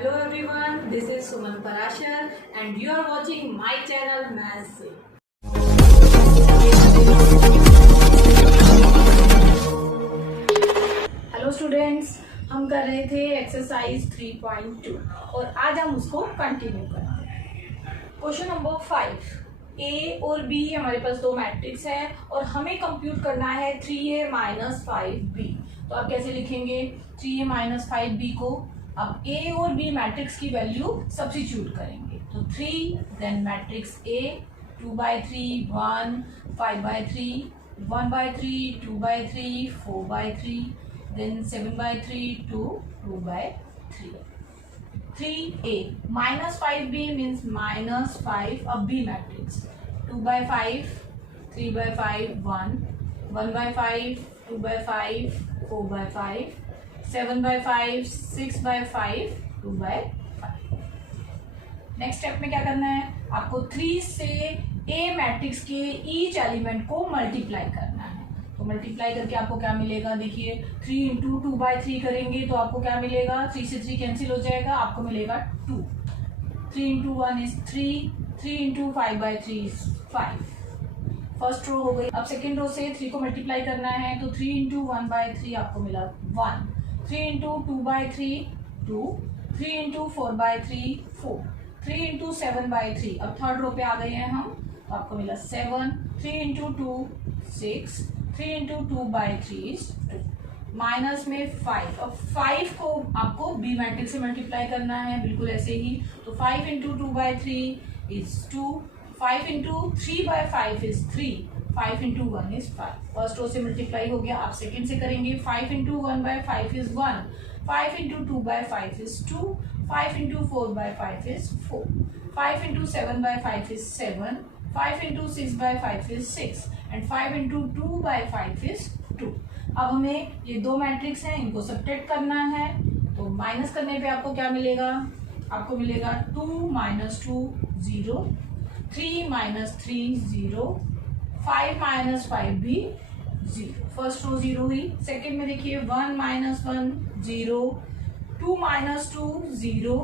Hello everyone, this is Suman Parashar and you are watching my channel Maths Se। Hello students, हम कर रहे थे exercise 3.2 और आज हम उसको कंटिन्यू करेंगे। क्वेश्चन नंबर 5, ए और बी हमारे पास दो मैट्रिक्स है और हमें कंप्यूट करना है 3a माइनस 5b। तो आप कैसे लिखेंगे 3a माइनस 5b को? अब ए और बी मैट्रिक्स की वैल्यू सब्स्टिट्यूट करेंगे। तो 3 then matrix A 2/3 1 5/3 1/3 2/3 4/3 then 7/3 2 2/3। 3a minus 5b means minus 5 of b matrix। 2/5 3/5 1 1/5 2/5 4/5 7/5 6/5 2/5। Next step में क्या करना है, आपको 3 से ए मैट्रिक्स के ईच एलिमेंट को मल्टीप्लाई करना है। तो मल्टीप्लाई करके आपको क्या मिलेगा, देखिए 3 इंटू 2/3 करेंगे तो आपको क्या मिलेगा, 3 से 3 कैंसिल हो जाएगा, आपको मिलेगा 2। 3 into 1 is 3 into 5/3 is 5। First row हो गई। अब सेकेंड रो से 3 को मल्टीप्लाई करना है तो 3 इंटू 1/3 आपको मिला 1। 3 इंटू 2/3 2 3 इंटू 4/3 4 3 इंटू 7/3। अब थर्ड रो पे आ गए हैं हम, तो आपको मिला 7। 3 इंटू 2 6 3 इंटू 2/3 2 माइनस में 5। अब 5 को आपको बी मैट्रिक्स से मल्टीप्लाई करना है, बिल्कुल ऐसे ही। तो 5 into 2/3 is 2 5 into 3/5 is 3 5 into 1 is 5। First row से मल्टीप्लाई हो गया। आप सेकेंड से करेंगे 5 into 1/5 is 1 5 into 2/5 is 2 5 into 4/5 is 4 5 into 7/5 is 7 5 into 6/5 is 6 and 5 into 2/5 is 2। अब हमें ये दो मैट्रिक्स हैं, इनको सब्ट्रैक्ट करना है। तो माइनस करने पे आपको क्या मिलेगा, आपको मिलेगा 2 - 2 0 3 - 3 0 5 - 5 भी 0। फर्स्ट रो 0 हुई। सेकेंड में देखिए 1 - 1 0 2 - 2 0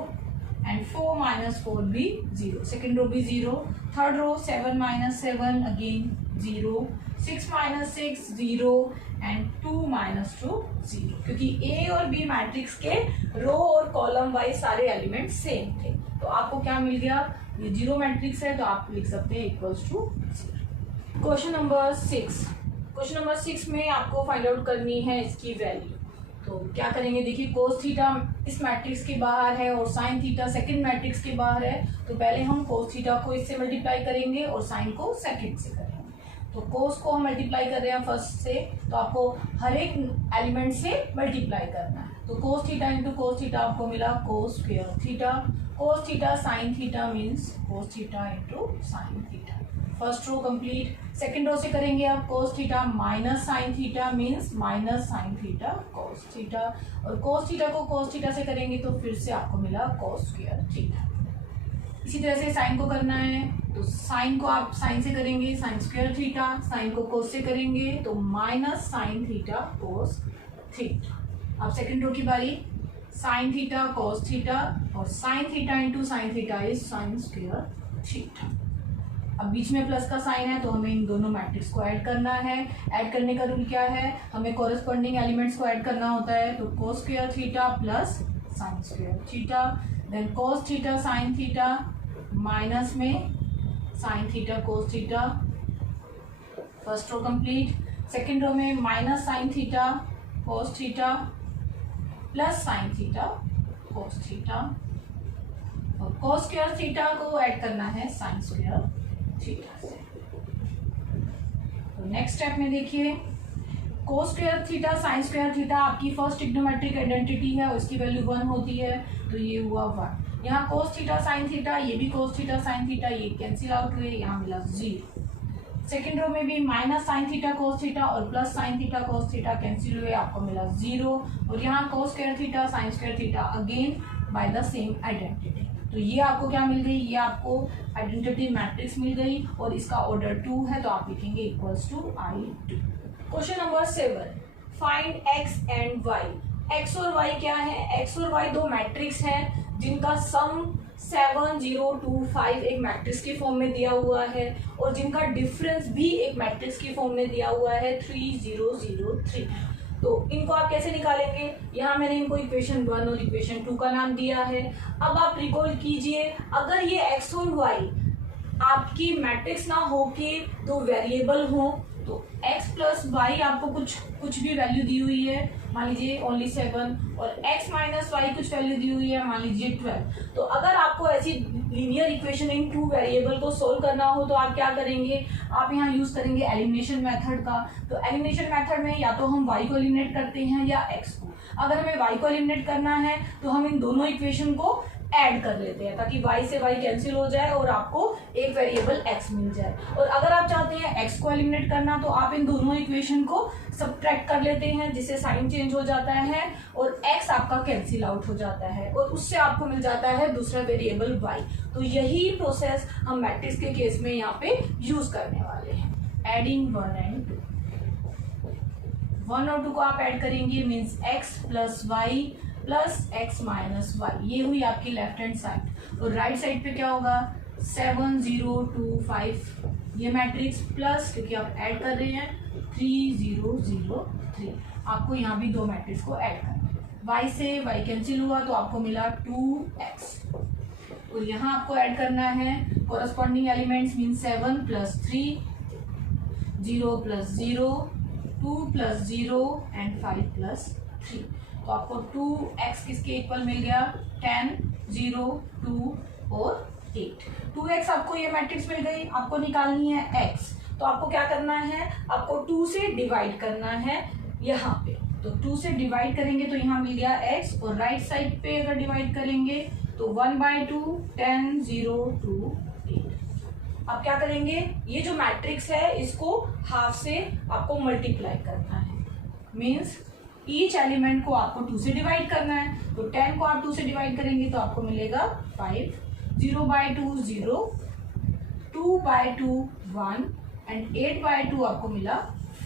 एंड 4 - 4 भी 0। सेकेंड रो भी 0। थर्ड रो 7 - 7 अगेन 0 6 - 6 0 एंड 2 - 2 0, क्योंकि ए और बी मैट्रिक्स के रो और कॉलम वाइज सारे एलिमेंट सेम थे। तो आपको क्या मिल गया, ये 0 मैट्रिक्स है तो आप लिख सकते हैं equals to 0। Question number 6, question number 6 में आपको फाइंड आउट करनी है इसकी वैल्यू। तो क्या करेंगे, देखिए कोस थीटा इस मैट्रिक्स के बाहर है और साइन थीटा सेकंड मैट्रिक्स के बाहर है। तो पहले हम कोस थीटा को इससे मल्टीप्लाई करेंगे और साइन को सेकंड से करेंगे। तो कोस को हम मल्टीप्लाई कर रहे हैं फर्स्ट से, तो आपको हर एक एलिमेंट से मल्टीप्लाई करना है। तो cos theta into cos theta आपको मिला cos square theta. Cos theta sine theta means cos theta into sine theta. First row complete. Second row से करेंगे आप cos theta minus sine theta means minus sine theta cos theta, और cos theta को cos theta से करेंगे तो फिर से आपको मिला कोस स्क्वायर थीटा। इसी तरह से साइन को करना है, तो साइन को आप साइन से करेंगे साइन स्क्वायर थीटा, साइन को कोस से करेंगे तो minus sine theta cos theta. अब सेकेंड रो की बारी, साइन थीटा कोस थीटा और sine theta into sine theta is sine square theta. अब बीच में प्लस का साइन है तो हमें इन दोनों मैट्रिक्स को ऐड करना है। ऐड करने का रूल क्या है, हमें कॉरेस्पॉन्डिंग एलिमेंट्स को ऐड करना होता है। तो cos square theta plus sine square theta then cos theta sine theta minus में sine theta cos theta. First row complete. Second row में minus sine theta cos theta plus sine theta cos theta और cos square theta को add करना है sign square theta से। तो next step में देखिए कोस square theta sine square theta आपकी फर्स्ट ट्रिग्नोमेट्रिक आइडेंटिटी है और इसकी वैल्यू 1 होती है, तो ये हुआ 1। यहाँ कोस थीटा साइन थीटा, ये भी कोस थीटा साइन थीटा, ये कैंसिल आउट हुए, यहाँ मिला 0। सेकेंड रो में भी minus sine theta cos theta और plus sine theta cos theta cancel हुए, आपको मिला 0। और यहाँ cos square theta sine square theta again by the same identity. तो ये आपको क्या मिल गई, ये आपको आइडेंटिटी मैट्रिक्स मिल गई और इसका ऑर्डर 2 है, तो आप लिखेंगे equals to I2। Question number 7, find x and y। x और y क्या है, x और y दो मैट्रिक्स है जिनका सम 7 0 2 5 एक मैट्रिक्स की फॉर्म में दिया हुआ है और जिनका डिफरेंस भी एक मैट्रिक्स की फॉर्म में दिया हुआ है 3 0 0 3। तो इनको आप कैसे निकालेंगे? यहाँ मैंने इनको इक्वेशन 1 और इक्वेशन 2 का नाम दिया है। अब आप रिकॉल कीजिए, अगर ये x और y आपकी मैट्रिक्स ना हो के दो वेरिएबल हो तो x प्लस वाई आपको कुछ भी वैल्यू दी हुई है, मान लीजिए ओनली 7, और x माइनस वाई कुछ वैल्यू दी हुई है, मान लीजिए 12। तो अगर आपको ऐसी linear equation in two variable को सोल्व करना हो तो आप क्या करेंगे? आप यहाँ यूज करेंगे एलिमिनेशन मेथड का। तो एलिमिनेशन मेथड में या तो हम y को एलिमिनेट करते हैं या x को। अगर हमें y को एलिमिनेट करना है तो हम इन दोनों इक्वेशन को ऐड कर लेते हैं ताकि y से y कैंसिल हो जाए और आपको एक वेरिएबल x मिल जाए। और अगर आप चाहते हैं x को एलिमिनेट करना तो आप इन दोनों इक्वेशन को सब्ट्रैक्ट कर लेते हैं, जिससे साइन चेंज हो जाता है और x आपका कैंसिल आउट हो जाता है और उससे आपको मिल जाता है दूसरा वेरिएबल y। तो यही प्रोसेस हम मैट्रिक्स के केस में यहाँ पे यूज करने वाले हैं। एडिंग 1 एंड 2, 1 और 2 को आप ऐड करेंगे means x plus y plus x minus y, ये हुई आपकी लेफ्ट हैंड साइड। और राइट साइड पे क्या होगा? 7 0 2 5 ये मैट्रिक्स प्लस, क्योंकि आप ऐड कर रहे हैं 3 0 0 3। आपको यहाँ भी दो मैट्रिक्स को ऐड करना है। y से y कैंसिल हुआ तो आपको मिला 2x। और यहाँ आपको ऐड करना है corresponding elements mean 7 plus 3 0 plus 0 2 plus 0 and 5 plus 3। तो आपको 2x किसके इक्वल मिल गया? 10 0 2 और 8। 2x आपको ये मैट्रिक्स मिल गई, आपको निकालनी है x। तो आपको क्या करना है? आपको 2 से डिवाइड करना है यहाँ पे। तो 2 से डिवाइड करेंगे तो यहाँ मिल गया x, और राइट साइड पे अगर डिवाइड करेंगे तो 1/2 10 0 2 8। अब क्या करेंगे? ये जो मैट्रिक्स है इसको हाफ से आपको मल्टीप्लाई करना है, मीन्स ईच एलिमेंट को आपको 2 से डिवाइड करना है। तो 10 को आप 2 से डिवाइड करेंगे तो आपको मिलेगा 5, 0/2 0, 2/2 1 एंड 8/2 आपको मिला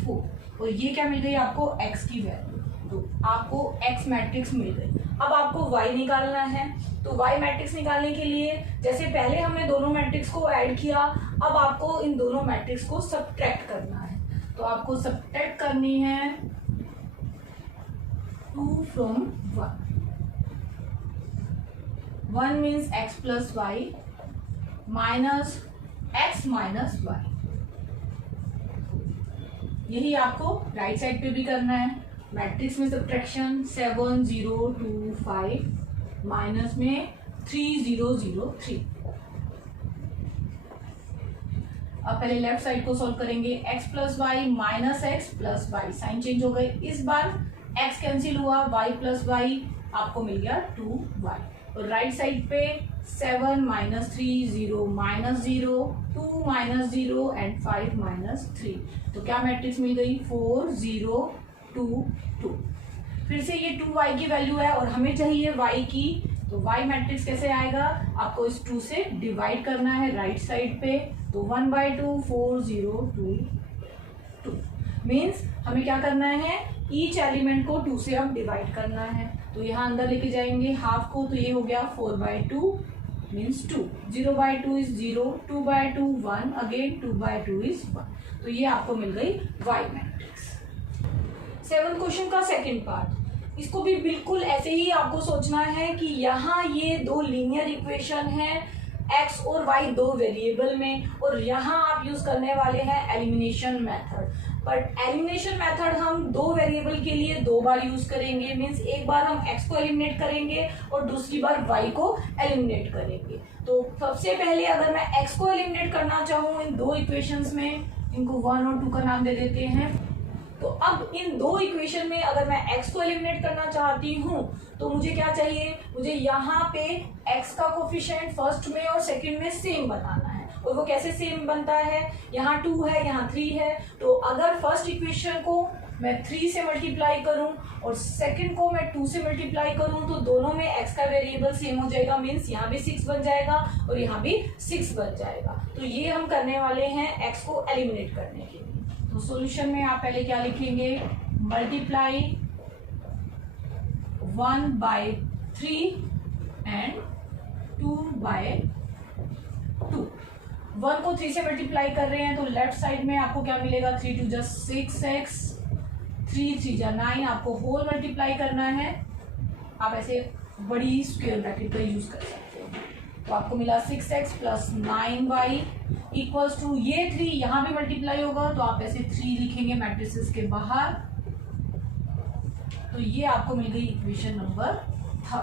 4। और ये क्या मिल गई आपको? x की वैल्यू। तो आपको x मैट्रिक्स मिल गई। अब आपको y निकालना है। तो y मैट्रिक्स निकालने के लिए जैसे पहले हमने दोनों मैट्रिक्स को ऐड किया, अब आपको इन दोनों मैट्रिक्स को सब्ट्रैक्ट करना है। तो आपको सब्ट्रैक्ट करनी है 2 from 1। 1 means x plus y minus x minus y। यही आपको राइट साइड पे भी करना है। मैट्रिक्स में सब्ट्रैक्शन 7 0 2 5 माइनस में 3 0 0 3। अब पहले लेफ्ट साइड को सॉल्व करेंगे। x plus y minus x plus y, sign change हो गई। इस बार x कैंसिल हुआ, y प्लस वाई आपको मिल गया 2y। और राइट साइड पे 7 minus 3 0 minus 0 2 minus 0 and 5 minus 3। तो क्या मैट्रिक्स मिल गई? 4 0 2 2। फिर से ये 2y की वैल्यू है और हमें चाहिए y की। तो y मैट्रिक्स कैसे आएगा? आपको इस 2 से डिवाइड करना है राइट साइड पे। तो 1/2 4 0 2 2 मीन्स हमें क्या करना है? ईच एलिमेंट को 2 से अब डिवाइड करना है। तो यहाँ अंदर लेके जाएंगे हाफ को, तो ये हो गया 4/2 मीन्स 2, 0/2 इज 0, 2/2 1, अगेन 2/2 इज 1। तो ये आपको मिल गई y मैट्रिक्स। 7th क्वेश्चन का सेकंड पार्ट, इसको भी बिल्कुल ऐसे ही आपको सोचना है कि यहाँ ये दो लीनियर इक्वेशन है x और y दो वेरिएबल में, और यहाँ आप यूज करने वाले हैं elimination method. But elimination method हम दो वेरिएबल के लिए 2 बार यूज करेंगे, मीन्स एक बार हम x को एलिमिनेट करेंगे और दूसरी बार y को एलिमिनेट करेंगे। तो सबसे पहले अगर मैं x को एलिमिनेट करना चाहूँ इन दो इक्वेशंस में, इनको 1 और 2 का नाम दे देते हैं। तो अब इन दो इक्वेशन में अगर मैं x को एलिमिनेट करना चाहती हूँ तो मुझे क्या चाहिए? मुझे यहाँ पे x का कोफिशिएंट फर्स्ट में और सेकंड में सेम बनाना है। और वो कैसे सेम बनता है? यहाँ 2 है, यहाँ 3 है। तो अगर फर्स्ट इक्वेशन को मैं 3 से मल्टीप्लाई करूं और सेकंड को मैं 2 से मल्टीप्लाई करूं तो दोनों में x का वेरिएबल सेम हो जाएगा, मीन्स यहाँ भी 6 बन जाएगा और यहाँ भी 6 बन जाएगा। तो ये हम करने वाले हैं x को एलिमिनेट करने के लिए। तो सॉल्यूशन में आप पहले क्या लिखेंगे? Multiply 1/3 and bye 2। 1 को 3 से मल्टीप्लाई कर रहे हैं तो लेफ्ट साइड में आपको क्या मिलेगा, 3 2 जा 6x, 3 3 जा 9, आपको होल मल्टीप्लाई करना है। आप ऐसे बड़ी स्क्वायर ब्रैकेट का यूज कर सकते हो। तो आपको मिला 6x plus 9y equals to, ये 3 यहाँ भी मल्टीप्लाई होगा तो आप ऐसे 3 लिखेंगे मैट्रिसेस के बाहर। तो ये आपको मिल गई इक्वेशन नंबर 3।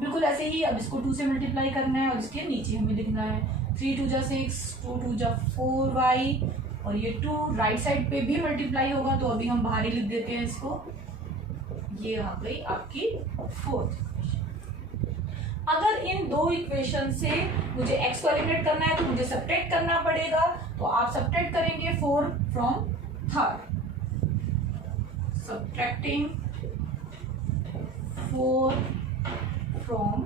बिल्कुल ऐसे ही अब इसको 2 से मल्टीप्लाई करना है और इसके नीचे हमें लिखना है 3 2 जा 6, 2 2 जा 4y, और ये 2 राइट साइड पे भी मल्टीप्लाई होगा तो अभी हम बाहर ही लिख देते हैं इसको। ये आ गई आपकी 4th इक्वेशन। अगर इन दो इक्वेशन से मुझे x को एलिमिनेट करना है तो मुझे सब्ट्रैक्ट करना पड़ेगा, तो आप सब्ट्रैक्ट करेंगे 4 from 3rd, subtracting 4 from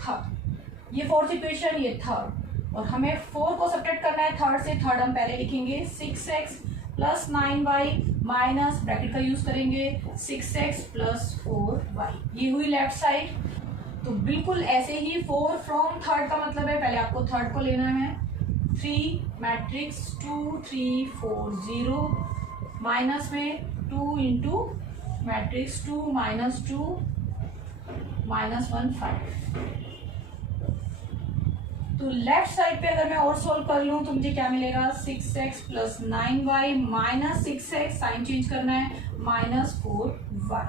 3rd। ये 4th इक्वेशन, ये 3rd, और हमें 4 को सब्ट्रैक्ट करना है 3rd से। 3rd हम पहले लिखेंगे 6x plus 9y minus bracket का यूज करेंगे 6x प्लस 4y। ये हुई लेफ्ट साइड। तो बिल्कुल ऐसे ही 4 फ्रॉम 3rd का मतलब है पहले आपको 3rd को लेना है, 3 मैट्रिक्स 2 3 4 0 माइनस में 2 इंटू मैट्रिक्स 2 माइनस 2 माइनस 1 5। तो लेफ्ट साइड पे अगर मैं और सोल्व कर लूं तो मुझे क्या मिलेगा, 6x plus 9y minus 6x, sign change करना है, माइनस 4y।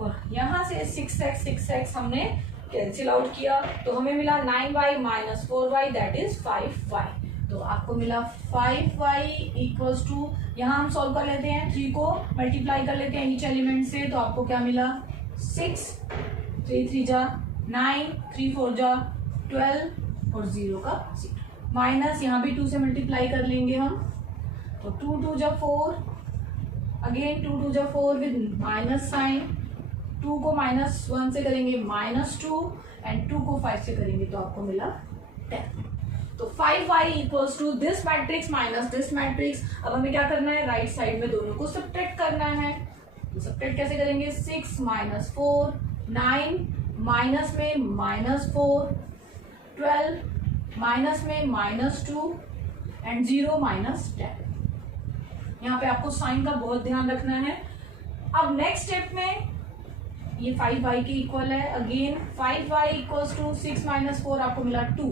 और यहाँ से 6x हमने कैंसिल आउट किया तो हमें मिला 9y minus 4y that is 5y। तो आपको मिला 5y इक्वल्स टू, यहाँ हम सॉल्व कर लेते हैं, 3 को मल्टीप्लाई कर लेते हैं ईच एलिमेंट से, तो आपको क्या मिला 6, 3 3 जा 9, 3 4 जा 12 और 0 का 0, माइनस यहाँ भी 2 से मल्टीप्लाई कर लेंगे हम, तो 2 2 जा 4, अगेन 2 2 जा 4 विद माइनस साइन, 2 को माइनस 1 से करेंगे माइनस 2 एंड 2 को 5 से करेंगे तो आपको मिला 10। तो 5y equals to this matrix minus this matrix. अब हमें क्या करना है, राइट साइड में दोनों को सब्ट्रैक्ट करना है। तो सब्ट्रैक्ट कैसे करेंगे, 6 माइनस 4, 9 माइनस में माइनस 4, 12 माइनस में माइनस 2 एंड 0 माइनस 10। यहाँ पे आपको साइन का बहुत ध्यान रखना है। अब नेक्स्ट स्टेप में ये 5y के इक्वल है, again 5y equals to 6 minus 4 आपको मिला 2,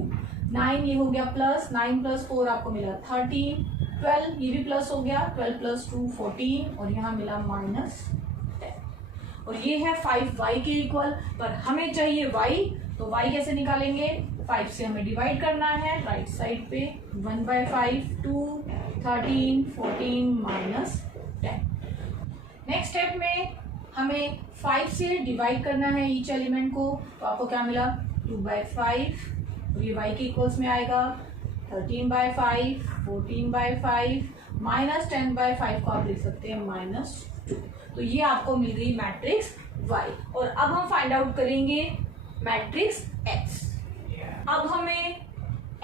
9 ये हो गया प्लस, 9 प्लस 4 आपको मिला 13, 12 ये भी प्लस हो गया, 12 प्लस 2 14 और यहाँ मिला माइनस 10। और ये है 5y के इक्वल, पर हमें चाहिए y, तो y कैसे निकालेंगे, 5 से हमें डिवाइड करना है राइट साइड पे, 1/5 2 13 14 माइनस 10। नेक्स्ट स्टेप में हमें 5 से डिवाइड करना है ईच एलिमेंट को, तो आपको क्या मिला 2/5, और ये y के इक्वल्स में आएगा 13/5 14/5 माइनस 10/5 को आप लिख सकते हैं -2। तो ये आपको मिल गई मैट्रिक्स y। और अब हम फाइंड आउट करेंगे मैट्रिक्स x। अब हमें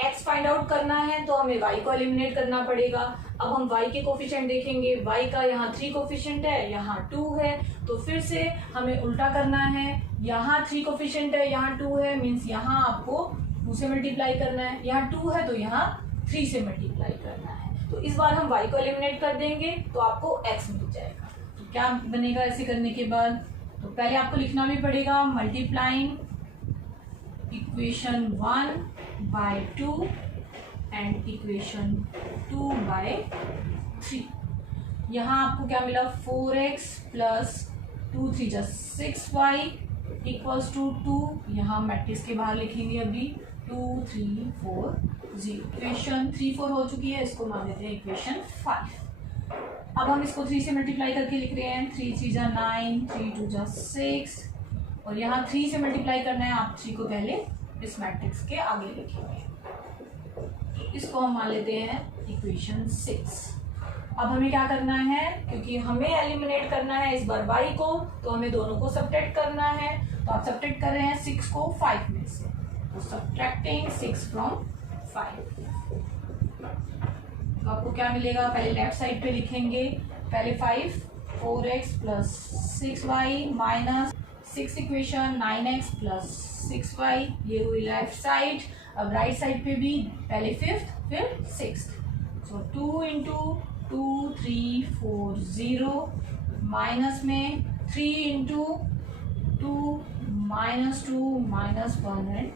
x फाइंड आउट करना है तो हमें y को एलिमिनेट करना पड़ेगा। अब हम y के कोफिशिएंट देखेंगे, y का यहाँ 3 कोफिशिएंट है, यहाँ 2 है, तो फिर से हमें उल्टा करना है, यहाँ 3 कोफिशिएंट है, यहाँ 2 है, मीन्स यहाँ आपको 2 से मल्टीप्लाई करना है, यहाँ 2 है तो यहाँ 3 से मल्टीप्लाई करना है। तो इस बार हम y को एलिमिनेट कर देंगे तो आपको x मिल जाएगा। तो क्या बनेगा ऐसे करने के बाद, तो पहले आपको लिखना भी पड़ेगा multiplying equation 1 by 2 and equation 2 by 3। यहाँ आपको क्या मिला 4x प्लस 2 3 जा 6y इक्वल्स टू 2, यहाँ मैट्रिक्स के बाहर लिखेंगे अभी 2 3 4 0। इक्वेशन 3 4 हो चुकी है, इसको मान लेते हैं इक्वेशन 5। अब हम इसको 3 से मल्टीप्लाई करके लिख रहे हैं, 3 3 जा 9 3 2 जा 6, और यहाँ 3 से मल्टीप्लाई करना है, आप 3 को पहले इस मैट्रिक्स के आगे लिखेंगे, इसको हम मान लेते हैं इक्वेशन 6। अब हमें क्या करना है, क्योंकि हमें एलिमिनेट करना है इस बार y को, तो हमें दोनों को सब्ट्रैक्ट करना है। तो आप सब्ट्रैक्ट कर रहे हैं 6 को 5 में से, तो सब्ट्रैक्टिंग 6 फ्रॉम 5। तो आपको क्या मिलेगा, पहले लेफ्ट साइड पे लिखेंगे, पहले 5 4x plus 6y minus six equation 9x plus 6y, ये हुई लेफ्ट साइड। अब राइट साइड पे भी पहले फिफ्थ फिर सिक्स, सो 2 इंटू 2 3 4 0 माइनस में 3 into 2 minus 2 minus 1 and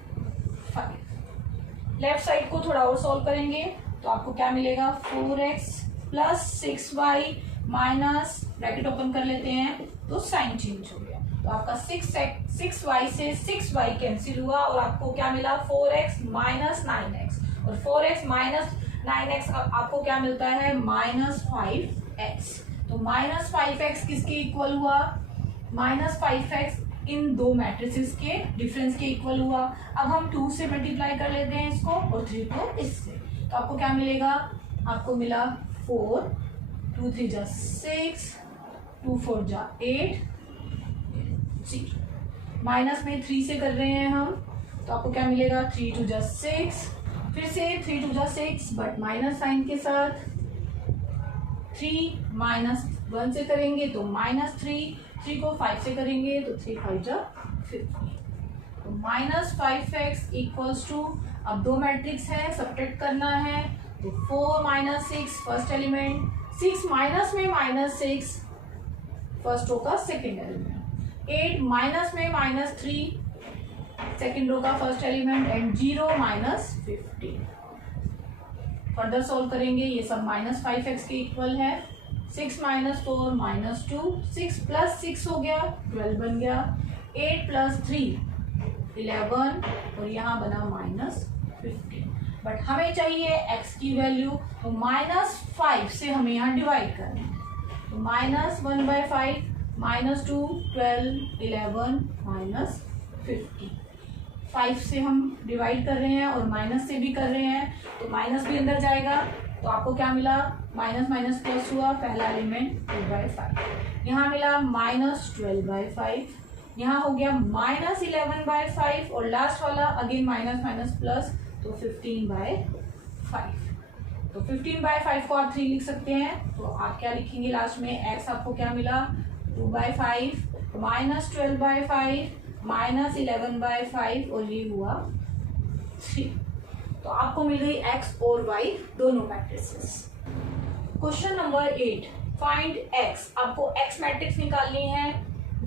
5। Left side को थोड़ा और सॉल्व करेंगे तो आपको क्या मिलेगा 4x plus 6y minus bracket open कर लेते हैं तो साइन चेंज हो गया, तो आपका 6y से 6y कैंसिल हुआ और आपको क्या मिला 4x माइनस 9x, और 4x माइनस 9x आपको क्या मिलता है माइनस 5x। तो माइनस 5x किसके इक्वल हुआ, माइनस 5x इन दो मैट्रिसेस के डिफरेंस के इक्वल हुआ। अब हम 2 से मल्टीप्लाई कर लेते हैं इसको और 3 को इससे, तो आपको क्या मिलेगा, आपको मिला 4, 2 3 जा 6, 2 4 जा 8, 0 माइनस में 3 से कर रहे हैं हम, तो आपको क्या मिलेगा 3 2 जा 6, फिर से 3 2 जा 6 बट माइनस साइन के साथ, 3 माइनस 1 से करेंगे तो माइनस 3 को 5 से करेंगे तो 3 5 जा 50, तो माइनस 5x इक्वल्स टू, अब दो मैट्रिक्स है सब्ट्रैक्ट करना है तो 4 माइनस 6 फर्स्ट एलिमेंट, 6 माइनस में माइनस 6 फर्स्ट रो का सेकेंड एलिमेंट, 8 माइनस में माइनस 3 सेकेंड रो का first element and 0 minus 15। Further solve करेंगे, ये सब माइनस 5x के इक्वल है, 6 माइनस 4 माइनस 2, 6 प्लस 6 हो गया 12 बन गया, 8 प्लस 3 11 और यहाँ बना माइनस 15। बट हमें चाहिए x की वैल्यू, तो माइनस 5 से हमें यहाँ डिवाइड करना है, तो माइनस 1/5 माइनस 2 12 11 माइनस 50, 5 से हम डिवाइड कर रहे हैं और माइनस से भी कर रहे हैं तो माइनस भी अंदर जाएगा, तो आपको क्या मिला माइनस माइनस प्लस हुआ, पहला एलिमेंट 2/5, यहाँ मिला माइनस 12/5, यहाँ हो गया माइनस 11/5 और लास्ट वाला अगेन माइनस माइनस प्लस तो 15/5, तो 15/5 को आप 3 लिख सकते हैं, तो आप क्या लिखेंगे लास्ट में, x आपको क्या मिला 2/5 माइनस 12/5 माइनस 11/5 और ये हुआ 3, तो आपको मिल गई x और y दोनों matrices. Question number 8, find x, आपको x मैट्रिक्स निकालनी है,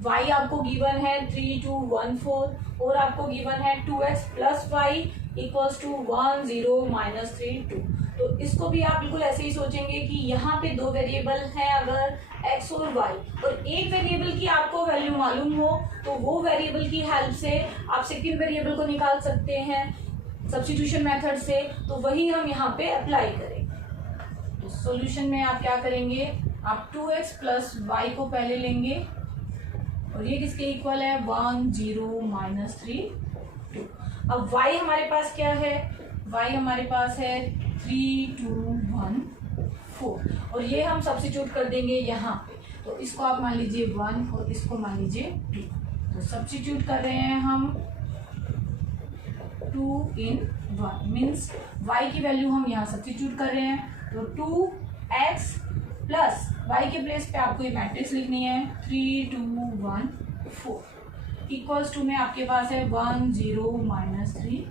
y आपको गिवन है 3 2 1 4 और आपको गिवन है 2x plus y equals to 1 0 minus 3 2। तो इसको भी आप बिल्कुल ऐसे ही सोचेंगे कि यहाँ पे दो वेरिएबल हैं अगर x और y, और एक वेरिएबल की आपको वैल्यू मालूम हो तो वो वेरिएबल की हेल्प से आप सेकंड वेरिएबल को निकाल सकते हैं सब्स्टिट्यूशन मेथड से, तो वही हम यहाँ पे अप्लाई करेंगे। तो सॉल्यूशन में आप क्या करेंगे, आप 2x प्लस वाई को पहले लेंगे और ये किसके इक्वल है 1 0 माइनस 3 2। अब y हमारे पास क्या है, y हमारे पास है 3 2 1 4 और ये हम सब्स्टिट्यूट कर देंगे यहाँ पे, तो इसको आप मान लीजिए 1 और इसको मान लीजिए 2, तो सब्स्टिट्यूट कर रहे हैं हम 2 in 1 मीन्स y की वैल्यू हम यहाँ सब्स्टिट्यूट कर रहे हैं, तो 2x प्लस y के प्लेस पे आपको ये मैट्रिक्स लिखनी है 3 2 1 4 इक्वल्स टू में आपके पास है 1 0 माइनस 3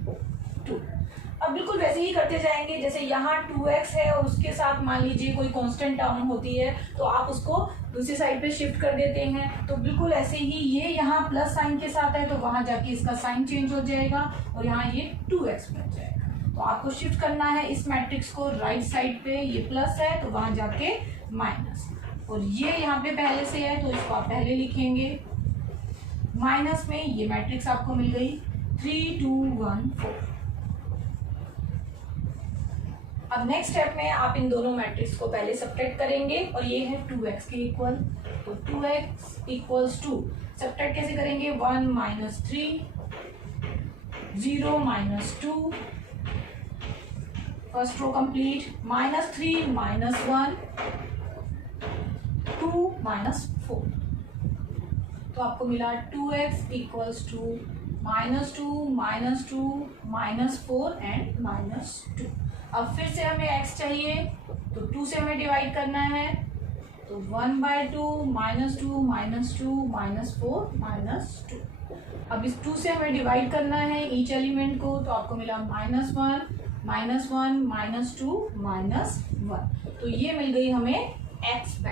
2। अब बिल्कुल वैसे ही करते जाएंगे, जैसे यहाँ 2x है और उसके साथ मान लीजिए कोई कांस्टेंट टर्म होती है तो आप उसको दूसरी साइड पे शिफ्ट कर देते हैं, तो बिल्कुल ऐसे ही ये यहाँ प्लस साइन के साथ है तो वहां जाके इसका साइन चेंज हो जाएगा और यहाँ ये 2x बन जाएगा। तो आपको शिफ्ट करना है इस मैट्रिक्स को राइट साइड पे, ये प्लस है तो वहां जाके माइनस, और ये यहाँ पे पहले से है तो इसको आप पहले लिखेंगे, माइनस में ये मैट्रिक्स आपको मिल गई 3 2 1 4। अब नेक्स्ट स्टेप में आप इन दोनों मैट्रिक्स को पहले सब्ट्रैक्ट करेंगे और ये है 2x के इक्वल, तो 2x इक्वल्स टू सब्ट्रैक्ट कैसे करेंगे 1 minus 3 0 minus 2, first row complete, minus 3 minus 1 2 minus 4, तो आपको मिला 2x equals to minus 2 minus 2 minus 4 and minus 2। अब फिर से हमें x चाहिए तो 2 से हमें डिवाइड करना है, तो 1/2 -2 -2 -4 -2। अब इस 2 से हमें डिवाइड करना है ईच एलिमेंट को, तो आपको मिला -1 -1 -2 -1। तो ये मिल गई हमें x वैल्यू।